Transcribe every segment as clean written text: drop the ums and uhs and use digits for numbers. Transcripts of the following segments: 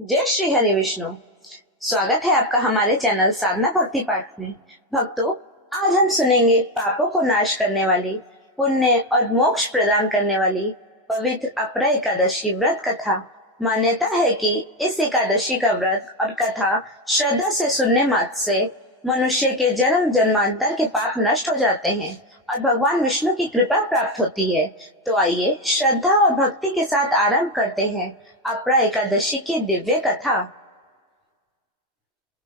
जय श्री हरि विष्णु। स्वागत है आपका हमारे चैनल साधना भक्ति पाठ में। भक्तों, आज हम सुनेंगे पापों को नाश करने वाली, पुण्य और मोक्ष प्रदान करने वाली पवित्र अपरा एकादशी व्रत कथा। मान्यता है कि इस एकादशी का व्रत और कथा श्रद्धा से सुनने मात्र से मनुष्य के जन्म जन्मांतर के पाप नष्ट हो जाते हैं और भगवान विष्णु की कृपा प्राप्त होती है। तो आइए श्रद्धा और भक्ति के साथ आरंभ करते हैं अपरा एकादशी की दिव्य कथा।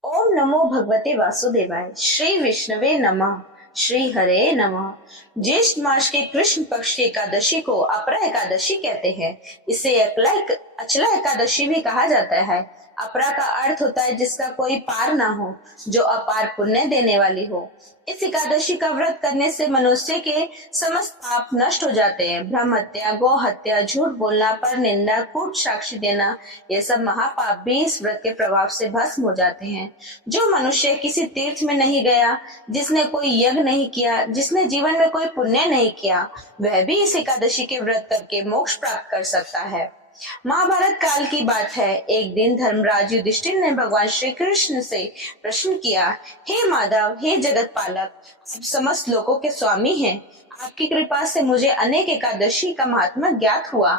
ओम नमो भगवते वासुदेवाय। श्री विष्णवे नमः। श्री हरे नमः। ज्येष्ठ मास के कृष्ण पक्ष की एकादशी को अपरा एकादशी कहते हैं। इसे अचला एकादशी भी कहा जाता है। अपरा का अर्थ होता है जिसका कोई पार ना हो, जो अपार पुण्य देने वाली हो। इस एकादशी का व्रत करने से मनुष्य के समस्त पाप नष्ट हो जाते हैं। ब्रह्म हत्या, गौ हत्या, झूठ बोलना, पर निंदा, कूट साक्षी देना, ये सब महापाप भी इस व्रत के प्रभाव से भस्म हो जाते हैं। जो मनुष्य किसी तीर्थ में नहीं गया, जिसने कोई यज्ञ नहीं किया, जिसने जीवन में कोई पुण्य नहीं किया, वह भी इस एकादशी के व्रत करके मोक्ष प्राप्त कर सकता है। महाभारत काल की बात है। एक दिन धर्मराज युधिष्ठिर ने भगवान श्री कृष्ण से प्रश्न किया, हे माधव, हे जगत पालक, आप समस्त लोगों के स्वामी हैं। आपकी कृपा से मुझे अनेक एकादशी का महात्मा ज्ञात हुआ।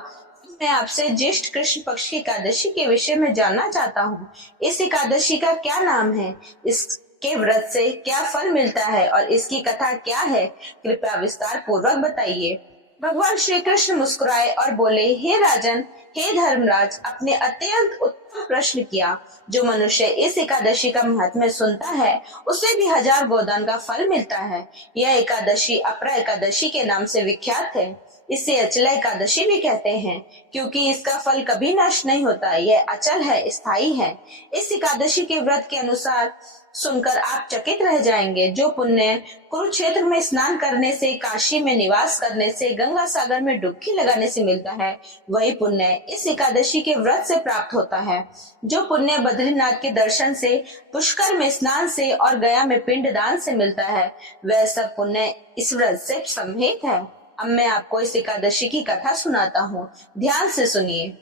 मैं आपसे ज्येष्ठ कृष्ण पक्ष की एकादशी के विषय में जानना चाहता हूँ। इस एकादशी का क्या नाम है, इसके व्रत से क्या फल मिलता है और इसकी कथा क्या है? कृपया विस्तार पूर्वक बताइए। भगवान श्री कृष्ण मुस्कुराए और बोले, हे राजन, हे धर्मराज, आपने अत्यंत उत्तम प्रश्न किया। जो मनुष्य इस एकादशी का महात्म्य सुनता है, उसे भी 1000 गोदान का फल मिलता है। यह एकादशी अपरा एकादशी के नाम से विख्यात है। इसे अचला एकादशी भी कहते हैं, क्योंकि इसका फल कभी नष्ट नहीं होता। यह अचल है, स्थायी है। इस एकादशी के व्रत के अनुसार सुनकर आप चकित रह जाएंगे। जो पुण्य कुरुक्षेत्र में स्नान करने से, काशी में निवास करने से, गंगा सागर में डुबकी लगाने से मिलता है, वही पुण्य इस एकादशी के व्रत से प्राप्त होता है। जो पुण्य बद्रीनाथ के दर्शन से, पुष्कर में स्नान से और गया में पिंड दान से मिलता है, वह सब पुण्य इस व्रत से सम्मिलित है। अब मैं आपको इस एकादशी की कथा सुनाता हूँ, ध्यान से सुनिए।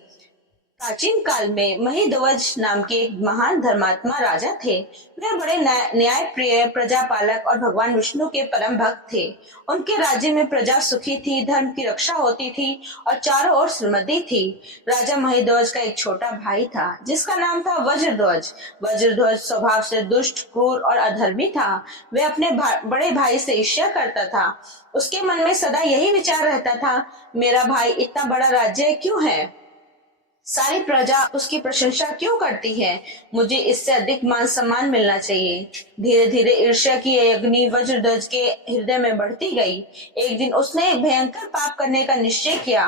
प्राचीन काल में महिध्वज नाम के एक महान धर्मात्मा राजा थे। वे बड़े न्याय प्रिय, प्रजापालक और भगवान विष्णु के परम भक्त थे। उनके राज्य में प्रजा सुखी थी, धर्म की रक्षा होती थी और चारों ओर समृद्धि थी। राजा महिध्वज का एक छोटा भाई था जिसका नाम था वज्रध्वज। वज्रध्वज स्वभाव से दुष्ट, क्रूर और अधर्मी था। वह अपने बड़े भाई से ईर्ष्या करता था। उसके मन में सदा यही विचार रहता था, मेरा भाई इतना बड़ा राज्य क्यों है, सारी प्रजा उसकी प्रशंसा क्यों करती है, मुझे इससे अधिक मान सम्मान मिलना चाहिए। धीरे धीरे ईर्ष्या की अग्नि वज्रध्वज के हृदय में बढ़ती गई। एक दिन उसने एक भयंकर पाप करने का निश्चय किया।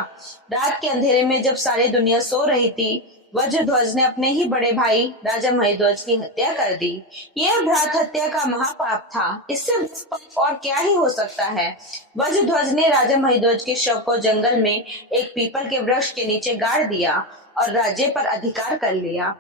रात के अंधेरे में जब सारी दुनिया सो रही थी, वज्रध्वज ने अपने ही बड़े भाई राजा महिध्वज की हत्या कर दी। यह भ्रात हत्या का महापाप था। इससे पाप और क्या ही हो सकता है। वज्रध्वज ने राजा महिध्वज के शव को जंगल में एक पीपल के वृक्ष के नीचे गाड़ दिया और राज्य पर अधिकार कर लिया।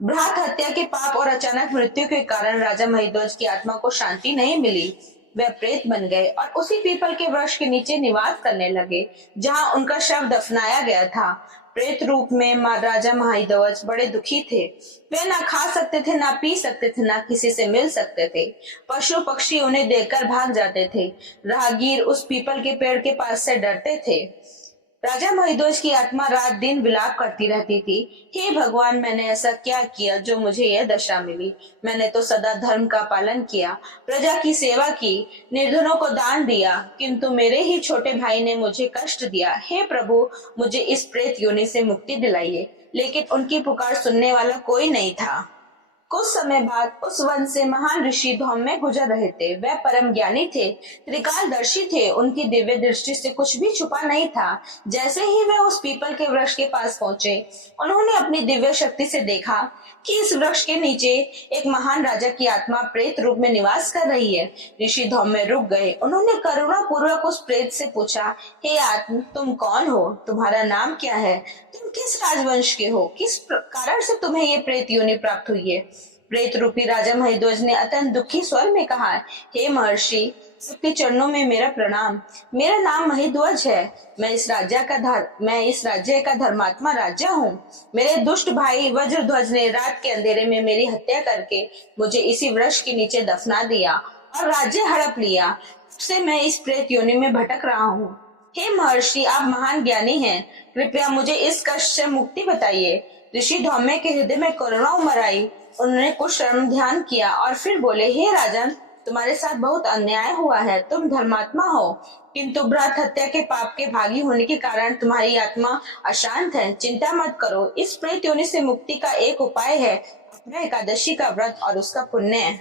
भ्रात हत्या के पाप और अचानक मृत्यु के कारण राजा महिध्वज की आत्मा को शांति नहीं मिली। वे प्रेत बन गए और उसी पीपल के वृक्ष के नीचे निवास करने लगे जहां उनका शव दफनाया गया था। प्रेत रूप में राजा महिध्वज बड़े दुखी थे। वे ना खा सकते थे, ना पी सकते थे, ना किसी से मिल सकते थे। पशु पक्षी उन्हें देखकर भाग जाते थे। राहगीर उस पीपल के पेड़ के पास से डरते थे। राजा महिध्वज की आत्मा रात दिन विलाप करती रहती थी, हे भगवान, मैंने ऐसा क्या किया जो मुझे यह दशा मिली। मैंने तो सदा धर्म का पालन किया, प्रजा की सेवा की, निर्धनों को दान दिया, किंतु मेरे ही छोटे भाई ने मुझे कष्ट दिया। हे प्रभु, मुझे इस प्रेत योनि से मुक्ति दिलाइए। लेकिन उनकी पुकार सुनने वाला कोई नहीं था। कुछ समय बाद उस वन से महान ऋषि धौम्य गुजर रहे थे। वह परम ज्ञानी थे, त्रिकालदर्शी थे। उनकी दिव्य दृष्टि से कुछ भी छुपा नहीं था। जैसे ही वे उस पीपल के वृक्ष के पास पहुंचे, उन्होंने अपनी दिव्य शक्ति से देखा कि इस वृक्ष के नीचे एक महान राजा की आत्मा प्रेत रूप में निवास कर रही है। ऋषि धौम्य रुक गए। उन्होंने करुणा पूर्वक उस प्रेत से पूछा, हे आत्म, तुम कौन हो? तुम्हारा नाम क्या है? तुम किस राजवंश के हो? किस कारण से तुम्हें ये प्रेत योनि प्राप्त हुई है? प्रेत रूपी राजा महिध्वज ने अत्यंत दुखी स्वर में कहा, हे महर्षि, आपके चरणों में मेरा प्रणाम। मेरा नाम महिध्वज है। मैं इस राज्य का धर्मात्मा राजा हूँ। मेरे दुष्ट भाई वज्रध्वज ने रात के अंधेरे में मेरी हत्या करके मुझे इसी वृक्ष के नीचे दफना दिया और राज्य हड़प लिया। तब से मैं इस प्रेत योनि में भटक रहा हूँ। हे महर्षि, आप महान ज्ञानी हैं, कृपया मुझे इस कष्ट से मुक्ति बताइए। ऋषि धौम्य के हृदय में करुणा उमड़ आई। उन्होंने कुछ क्षण ध्यान किया और फिर बोले, हे राजन, तुम्हारे साथ बहुत अन्याय हुआ है। तुम धर्मात्मा हो, किंतु भ्रात हत्या के पाप के भागी होने के कारण तुम्हारी आत्मा अशांत है। चिंता मत करो, इस प्रेत योनि से मुक्ति का एक उपाय है, अपना एकादशी का व्रत और उसका पुण्य।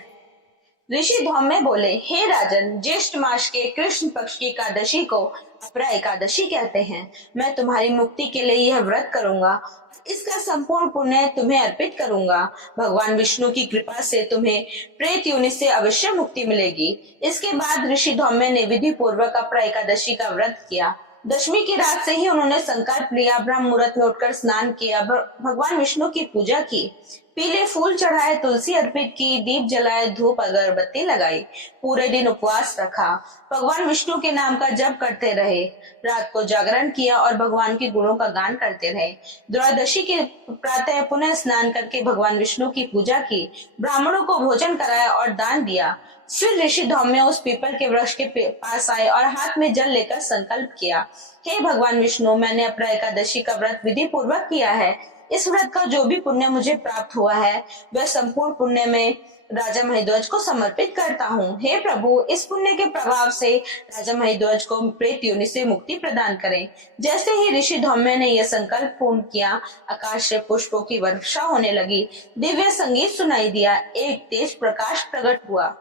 ऋषि धौम्य बोले, हे राजन, ज्येष्ठ मास के कृष्ण पक्ष की एकादशी को अपरा एकादशी कहते हैं। मैं तुम्हारी मुक्ति के लिए यह व्रत करूंगा, इसका संपूर्ण पुण्य तुम्हें अर्पित करूंगा। भगवान विष्णु की कृपा से तुम्हें प्रेत योनि से अवश्य मुक्ति मिलेगी। इसके बाद ऋषि धौम्य ने विधि पूर्वक अपरा एकादशी का व्रत किया। दशमी की रात से ही उन्होंने संकल्प लिया, ब्रह्म मुहूर्त में उठकर स्नान किया, भगवान विष्णु की पूजा की, पीले फूल चढ़ाए, तुलसी अर्पित की, दीप जलाए, धूप अगरबत्ती लगाई, पूरे दिन उपवास रखा, भगवान विष्णु के नाम का जप करते रहे, रात को जागरण किया और भगवान के गुणों का गान करते रहे। द्वादशी के प्रातः पुनः स्नान करके भगवान विष्णु की पूजा की, ब्राह्मणों को भोजन कराया और दान दिया। फिर ऋषि धौम्य उस पीपल के वृक्ष के पास आए और हाथ में जल लेकर संकल्प किया, हे भगवान विष्णु, मैंने अपना एकादशी का व्रत विधि पूर्वक किया है। इस व्रत का जो भी पुण्य मुझे प्राप्त हुआ है, वह संपूर्ण पुण्य में राजा महिध्वज को समर्पित करता हूँ। हे प्रभु, इस पुण्य के प्रभाव से राजा महिध्वज को प्रेत योनि से मुक्ति प्रदान करें। जैसे ही ऋषि धौम्य ने यह संकल्प पूर्ण किया, आकाश से पुष्पों की वर्षा होने लगी, दिव्य संगीत सुनाई दिया, एक तेज प्रकाश प्रकट हुआ।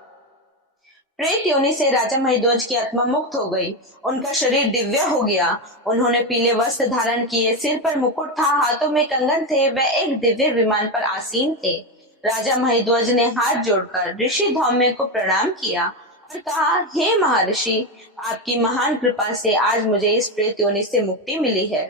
प्रेत योनि से राजा महिध्वज की आत्मा मुक्त हो गई। उनका शरीर दिव्य हो गया। उन्होंने पीले वस्त्र धारण किए, सिर पर मुकुट था, हाथों में कंगन थे, वे एक दिव्य विमान पर आसीन थे। राजा महिध्वज ने हाथ जोड़कर ऋषि धौम्य को प्रणाम किया और कहा, हे महर्षि, आपकी महान कृपा से आज मुझे इस प्रेत योनि से मुक्ति मिली है।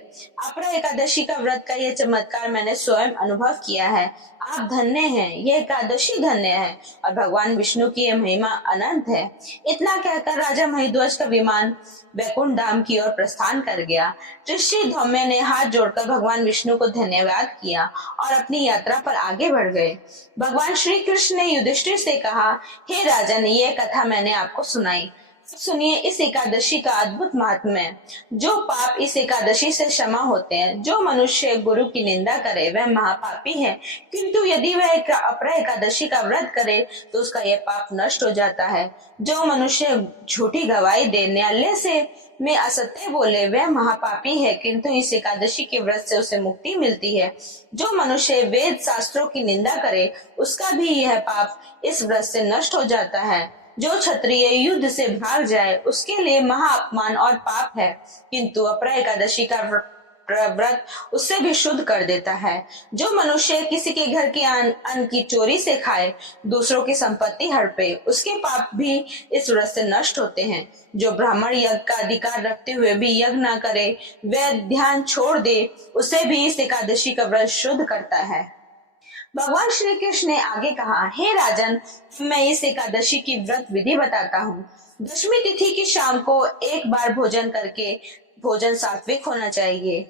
अपरा एकादशी का व्रत का यह चमत्कार मैंने स्वयं अनुभव किया है। आप धन्य हैं, यह एकादशी धन्य है और भगवान विष्णु की यह महिमा अनंत है। इतना कहकर राजा महिध्वज का विमान वैकुंठ धाम की ओर प्रस्थान कर गया। ऋषि धौम्य ने हाथ जोड़कर भगवान विष्णु को धन्यवाद किया और अपनी यात्रा पर आगे बढ़ गए। भगवान श्री कृष्ण ने युधिष्ठिर से कहा, हे राजन, ये कथा मैंने आपको सुनाई। सुनिए इस एकादशी का अद्भुत महात्म्य। जो पाप इस एकादशी से क्षमा होते हैं, जो मनुष्य गुरु की निंदा करे वह महापापी है, किंतु यदि वह अपरा एकादशी का व्रत करे तो उसका यह पाप नष्ट हो जाता है। जो मनुष्य झूठी गवाही दे, न्यायालय से में असत्य बोले, वह महापापी है, किंतु इस एकादशी के व्रत से उसे मुक्ति मिलती है। जो मनुष्य वेद शास्त्रों की निंदा करे, उसका भी यह पाप इस व्रत से नष्ट हो जाता है। जो क्षत्रिय युद्ध से भाग जाए, उसके लिए महा अपमान और पाप है, किंतु अपरा एकादशी का व्रत उससे भी शुद्ध कर देता है। जो मनुष्य किसी के घर के अन्न की चोरी से खाए, दूसरों की संपत्ति हड़पे, उसके पाप भी इस व्रत से नष्ट होते हैं। जो ब्राह्मण यज्ञ का अधिकार रखते हुए भी यज्ञ न करे, वह ध्यान छोड़ दे, उसे भी इस एकादशी का व्रत शुद्ध करता है। भगवान श्री कृष्ण ने आगे कहा, हे राजन, मैं इस एकादशी की व्रत विधि बताता हूँ। दशमी तिथि की शाम को एक बार भोजन करके, भोजन सात्विक होना चाहिए।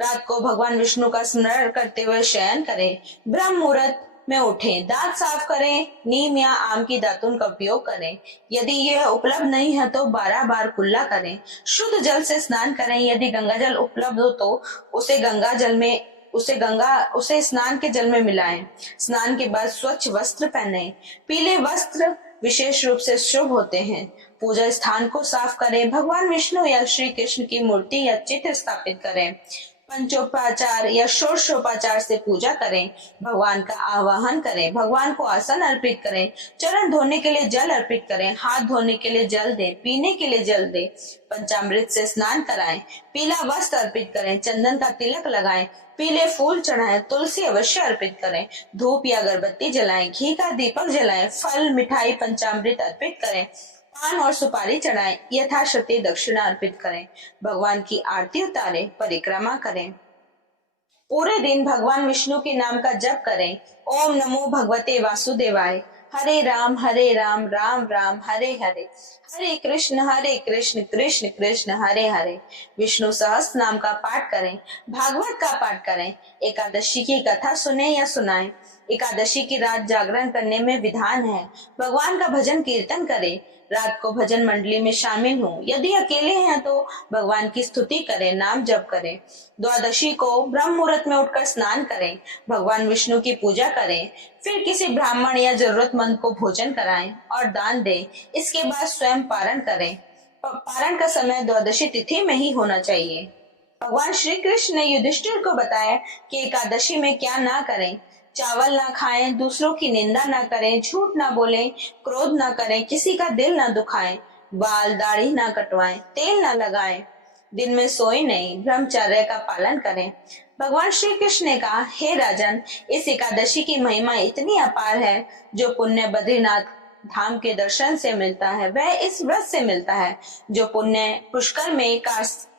रात को भगवान विष्णु का स्मरण करते हुए शयन करें। ब्रह्म मुहूर्त में उठें, दांत साफ करें, नीम या आम की दातुन का उपयोग करें। यदि यह उपलब्ध नहीं है तो 12 बार कुल्ला करें। शुद्ध जल से स्नान करें। यदि गंगा जल उपलब्ध हो तो उसे स्नान के जल में मिलाएं। स्नान के बाद स्वच्छ वस्त्र पहने। पीले वस्त्र विशेष रूप से शुभ होते हैं। पूजा स्थान को साफ करें। भगवान विष्णु या श्री कृष्ण की मूर्ति या चित्र स्थापित करें। पंचोपाचार या षोडशोपाचार से पूजा करें। भगवान का आवाहन करें। भगवान को आसन अर्पित करें। चरण धोने के लिए जल अर्पित करें। हाथ धोने के लिए जल दें। पीने के लिए जल दें। पंचामृत से स्नान कराएं। पीला वस्त्र अर्पित करें। चंदन का तिलक लगाएं। पीले फूल चढ़ाएं। तुलसी अवश्य अर्पित करें। धूप या अगरबत्ती जलाएं। घी का दीपक जलाएं। फल, मिठाई, पंचामृत अर्पित करें। पान और सुपारी चढ़ाएं। यथाशक्ति दक्षिणा अर्पित करें। भगवान की आरती उतारें। परिक्रमा करें। पूरे दिन भगवान विष्णु के नाम का जप करें। ओम नमो भगवते वासुदेवाय। हरे राम राम राम हरे हरे, हरे कृष्ण कृष्ण कृष्ण हरे हरे। विष्णु सहस्त्र नाम का पाठ करें, भागवत का पाठ करें, एकादशी की कथा सुने या सुनाएं। एकादशी की रात जागरण करने में विधान है। भगवान का भजन कीर्तन करें, रात को भजन मंडली में शामिल हों। यदि अकेले हैं तो भगवान की स्तुति करें, नाम जप करें। द्वादशी को ब्रह्म मुहूर्त में उठकर स्नान करें, भगवान विष्णु की पूजा करें, फिर किसी ब्राह्मण या जरूरतमंद को भोजन कराएं और दान दें। इसके बाद स्वयं पारण करें। पारण का समय द्वादशी तिथि में ही होना चाहिए। भगवान श्री कृष्ण ने युधिष्ठिर को बताया कि एकादशी में क्या ना करें। चावल ना खाएं, दूसरों की निंदा ना करें, झूठ ना बोलें, क्रोध ना करें, किसी का दिल ना दुखाएं, बाल दाढ़ी ना कटवाएं, तेल ना लगाएं, दिन में सोए नहीं, ब्रह्मचर्य का पालन करें। भगवान श्री कृष्ण ने कहा, हे राजन, इस एकादशी की महिमा इतनी अपार है, जो पुण्य बद्रीनाथ धाम के दर्शन से मिलता है वह इस व्रत से मिलता है। जो पुण्य पुष्कर में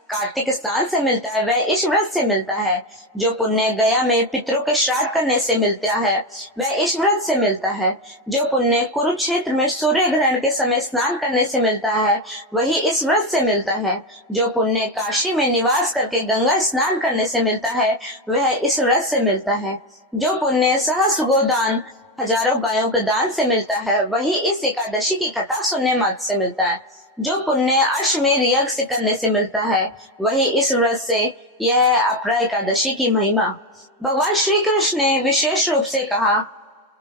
कार्तिक स्नान से मिलता है वह इस व्रत से मिलता है। जो पुण्य गया में पितरों के श्राद्ध करने से मिलता है वह इस व्रत से मिलता है। जो पुण्य कुरुक्षेत्र में सूर्य ग्रहण के समय स्नान करने से मिलता है वही इस व्रत से मिलता है। जो पुण्य काशी में निवास करके गंगा स्नान करने से मिलता है वह इस व्रत से मिलता है। जो पुण्य सहस्त्र गोदान हजारों गायों के दान से मिलता है वही इस एकादशी की कथा सुनने मात्र से मिलता है। जो पुण्य अश्वमेध यज्ञ से करने से मिलता है वही इस व्रत से। यह है अपरा एकादशी की महिमा। भगवान श्री कृष्ण ने विशेष रूप से कहा,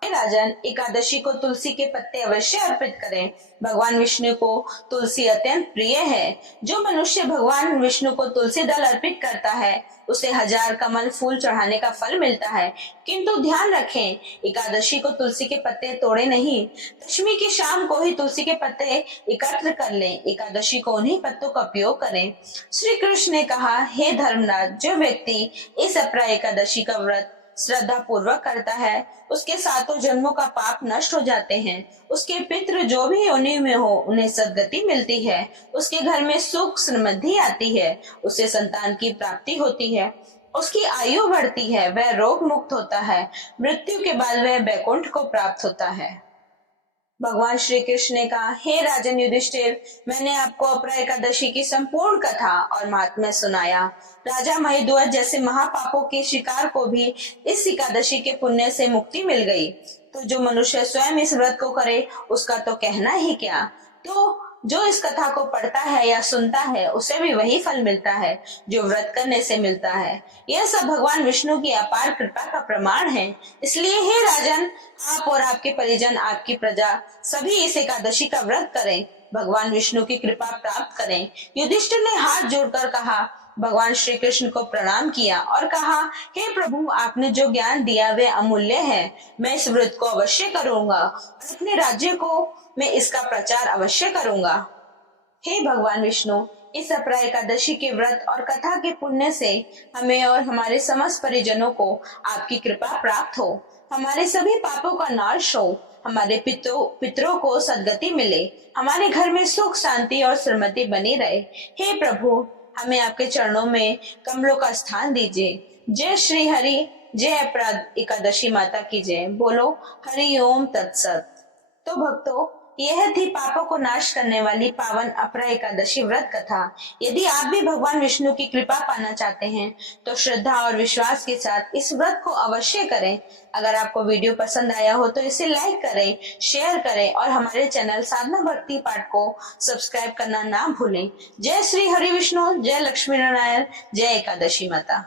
हे राजन, एकादशी को तुलसी के पत्ते अवश्य अर्पित करें। भगवान विष्णु को तुलसी अत्यंत प्रिय है। जो मनुष्य भगवान विष्णु को तुलसी दल अर्पित करता है उसे 1000 कमल फूल चढ़ाने का फल मिलता है। किंतु ध्यान रखें, एकादशी को तुलसी के पत्ते तोड़े नहीं। दशमी की शाम को ही तुलसी के पत्ते एकत्र कर लें। एकादशी को उन्हीं पत्तों का उपयोग करें। श्री कृष्ण ने कहा, हे धर्मराज, जो व्यक्ति इस अपरा एकादशी का व्रत श्रद्धा पूर्वक करता है उसके सातों जन्मों का पाप नष्ट हो जाते हैं। उसके पितृ जो भी योनि में हो उन्हें सद्गति मिलती है। उसके घर में सुख समृद्धि आती है। उसे संतान की प्राप्ति होती है। उसकी आयु बढ़ती है। वह रोग मुक्त होता है। मृत्यु के बाद वह बैकुंठ को प्राप्त होता है। भगवान श्री कृष्ण ने कहा, हे राजन युधिष्ठिर, मैंने आपको अपरा एकादशी की संपूर्ण कथा और महात्म्य सुनाया। राजा महिध्वज जैसे महापापों के शिकार को भी इस एकादशी के पुण्य से मुक्ति मिल गई। तो जो मनुष्य स्वयं इस व्रत को करे उसका तो कहना ही क्या। तो जो इस कथा को पढ़ता है या सुनता है उसे भी वही फल मिलता है जो व्रत करने से मिलता है। यह सब भगवान विष्णु की अपार कृपा का प्रमाण है। इसलिए हे राजन, आप और आपके परिजन, आपकी प्रजा सभी इस एकादशी का व्रत करें, भगवान विष्णु की कृपा प्राप्त करें। युधिष्ठिर ने हाथ जोड़कर कहा, भगवान श्री कृष्ण को प्रणाम किया और कहा, हे प्रभु, आपने जो ज्ञान दिया वे अमूल्य है। मैं इस व्रत को अवश्य करूंगा और अपने राज्य को मैं इसका प्रचार अवश्य करूंगा। हे भगवान विष्णु, इस अपरा एकादशी के व्रत और कथा के पुण्य से हमें और हमारे समस्त परिजनों को आपकी कृपा प्राप्त हो। हमारे सभी पापों का नाश हो। हमारे पितरों को सद्गति मिले। हमारे घर में सुख शांति और समृद्धि बनी रहे। हे प्रभु, हमें आपके चरणों में कमलों का स्थान दीजिए। जय श्री हरि, जय अपरा एकादशी माता की जय। बोलो हरि ओम तत्सत। तो भक्तों, यह थी पापों को नाश करने वाली पावन अपरा एकादशी व्रत कथा। यदि आप भी भगवान विष्णु की कृपा पाना चाहते हैं तो श्रद्धा और विश्वास के साथ इस व्रत को अवश्य करें। अगर आपको वीडियो पसंद आया हो तो इसे लाइक करें, शेयर करें और हमारे चैनल साधना भक्ति पाठ को सब्सक्राइब करना ना भूलें। जय श्री हरि विष्णु, जय लक्ष्मी नारायण, जय एकादशी माता।